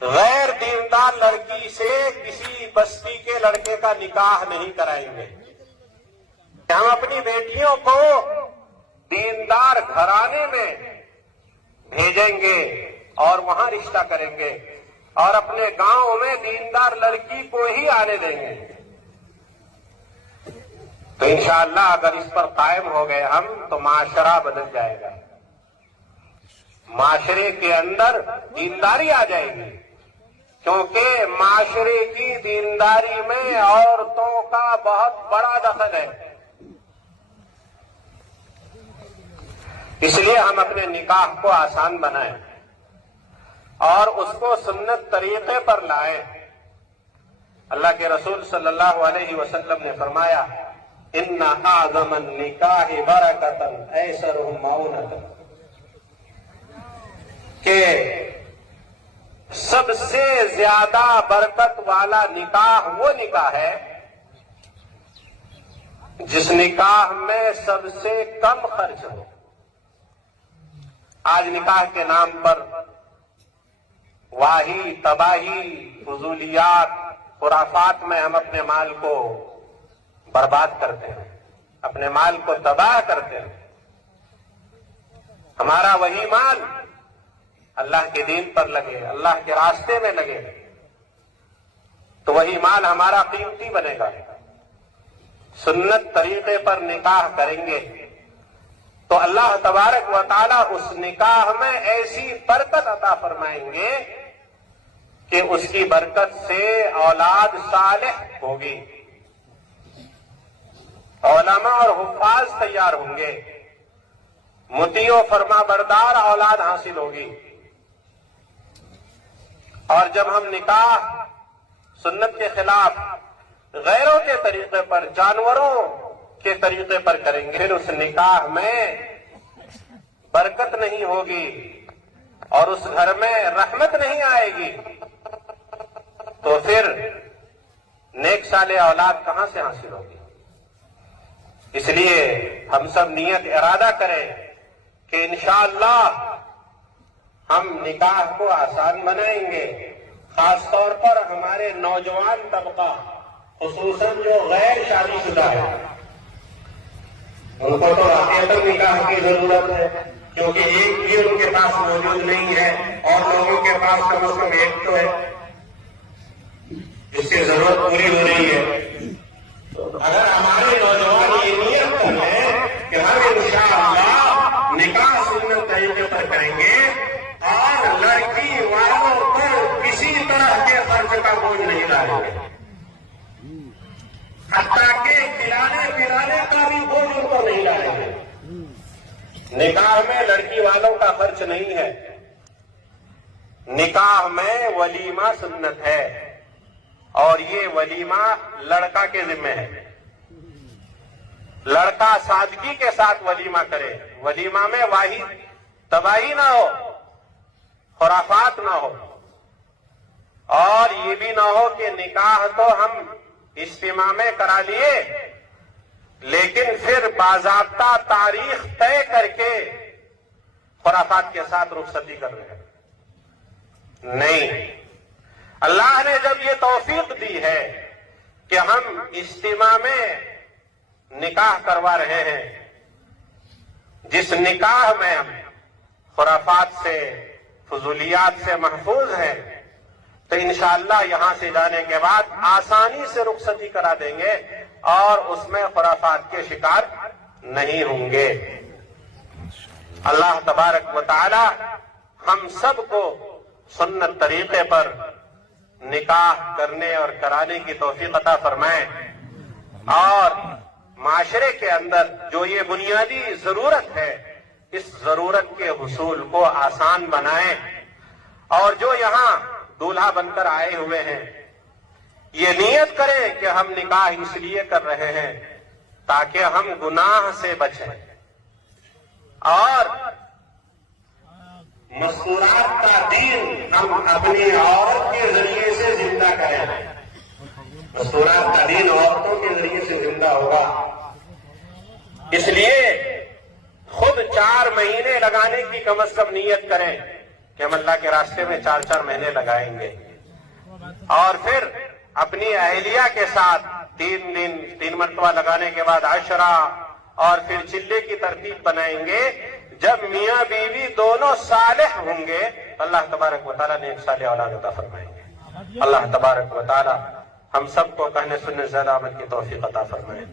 غیر دیندار لڑکی سے کسی بستی کے لڑکے کا نکاح نہیں کرائیں گے. ہم اپنی بیٹیوں کو دیندار گھرانے میں بھیجیں گے اور وہاں رشتہ کریں گے اور اپنے گاؤں میں دیندار لڑکی کو ہی آنے دیں گے. تو انشاءاللہ اگر اس پر قائم ہو گئے ہم تو معاشرہ بدل جائے گا. معاشرے کے اندر دینداری آ جائے گی، کیونکہ معاشرے کی دینداری میں عورتوں کا بہت بڑا دخل ہے. اس لیے ہم اپنے نکاح کو آسان بنائیں اور اس کو سنت طریقے پر لائیں. اللہ کے رسول صلی اللہ علیہ وسلم نے فرمایا ان اعظم النکاح برکۃ ایسرہ مؤونۃ، کہ سب سے زیادہ برکت والا نکاح وہ نکاح ہے جس نکاح میں سب سے کم خرچ ہو. آج نکاح کے نام پر واہی تباہی فضولیات خرافات میں ہم اپنے مال کو برباد کرتے ہیں، اپنے مال کو تباہ کرتے ہیں. ہمارا وہی مال اللہ کے دین پر لگے، اللہ کے راستے میں لگے تو وہی مال ہمارا قیمتی بنے گا. سنت طریقے پر نکاح کریں گے تو اللہ تبارک و تعالی اس نکاح میں ایسی برکت عطا فرمائیں گے کہ اس کی برکت سے اولاد صالح ہوگی، علماء اور حفاظ تیار ہوں گے، مطیع و فرما بردار اولاد حاصل ہوگی. اور جب ہم نکاح سنت کے خلاف غیروں کے طریقے پر، جانوروں کے طریقے پر کریں گے، پھر اس نکاح میں برکت نہیں ہوگی اور اس گھر میں رحمت نہیں آئے گی، تو پھر نیک صالح اولاد کہاں سے حاصل ہوگی؟ اس لیے ہم سب نیت ارادہ کریں کہ انشاءاللہ ہم نکاح کو آسان بنائیں گے. خاص طور پر ہمارے نوجوان طبقہ، خصوصاً جو غیر شادی شدہ ہے، ان کو تو واقعتاً نکاح کی ضرورت ہے، کیونکہ ایک بھی ان کے پاس موجود نہیں ہے اور لوگوں کے پاس کم از کم ایک تو ہے جس کی ضرورت پوری ہو رہی ہے. اگر ہمارے نوجوان یہ نیت کر لیں کہ ہم انشاءاللہ نکاح سنت طریقے پر کریں گے اور لڑکی والوں پر کسی طرح کے خرچ کا بوجھ نہیں ڈالیں گے، حتیٰ کہ کھلانے پلانے کا بھی بوجھ ان کو نہیں ڈالیں گے. نکاح میں لڑکی والوں کا خرچ نہیں ہے، نکاح میں ولیمہ سنت ہے اور یہ ولیمہ لڑکا کے ذمہ ہے. لڑکا سادگی کے ساتھ ولیمہ کرے، ولیمہ میں واہی تباہی نہ ہو، خرافات نہ ہو، اور یہ بھی نہ ہو کہ نکاح تو ہم اجتماع میں کرا لیے لیکن پھر باضابطہ تاریخ طے کر کے خرافات کے ساتھ رخصتی کر رہے ہیں. نہیں، اللہ نے جب یہ توفیق دی ہے کہ ہم اجتماع میں نکاح کروا رہے ہیں، جس نکاح میں ہم خرافات سے، فضولیات سے محفوظ ہیں، تو انشاءاللہ یہاں سے جانے کے بعد آسانی سے رخصتی کرا دیں گے اور اس میں خرافات کے شکار نہیں ہوں گے. اللہ تبارک و تعالی ہم سب کو سنت طریقے پر نکاح کرنے اور کرانے کی توفیق عطا فرمائے اور معاشرے کے اندر جو یہ بنیادی ضرورت ہے اس ضرورت کے حصول کو آسان بنائیں. اور جو یہاں دولہا بن کر آئے ہوئے ہیں یہ نیت کریں کہ ہم نکاح اس لیے کر رہے ہیں تاکہ ہم گناہ سے بچیں اور مستورات کا دین ہم اپنی عورت کے ذریعے سے زندہ کریں. مستورات کا دین عورتوں کے ذریعے سے زندہ ہوگا. اس لیے خود 4 مہینے لگانے کی کم از کم نیت کریں کہ ہم اللہ کے راستے میں 4 مہینے لگائیں گے، اور پھر اپنی اہلیہ کے ساتھ 3 مرتبہ لگانے کے بعد 10، اور پھر چلے کی ترتیب بنائیں گے۔ جب میاں بیوی دونوں صالح ہوں گے اللہ تبارک و تعالیٰ نے ایک صالح اولاد عطا فرمائیں گے۔ اللہ تبارک و تعالیٰ ہم سب کو کہنے سننے زیادہ عمل کی توفیق عطا فرمائے۔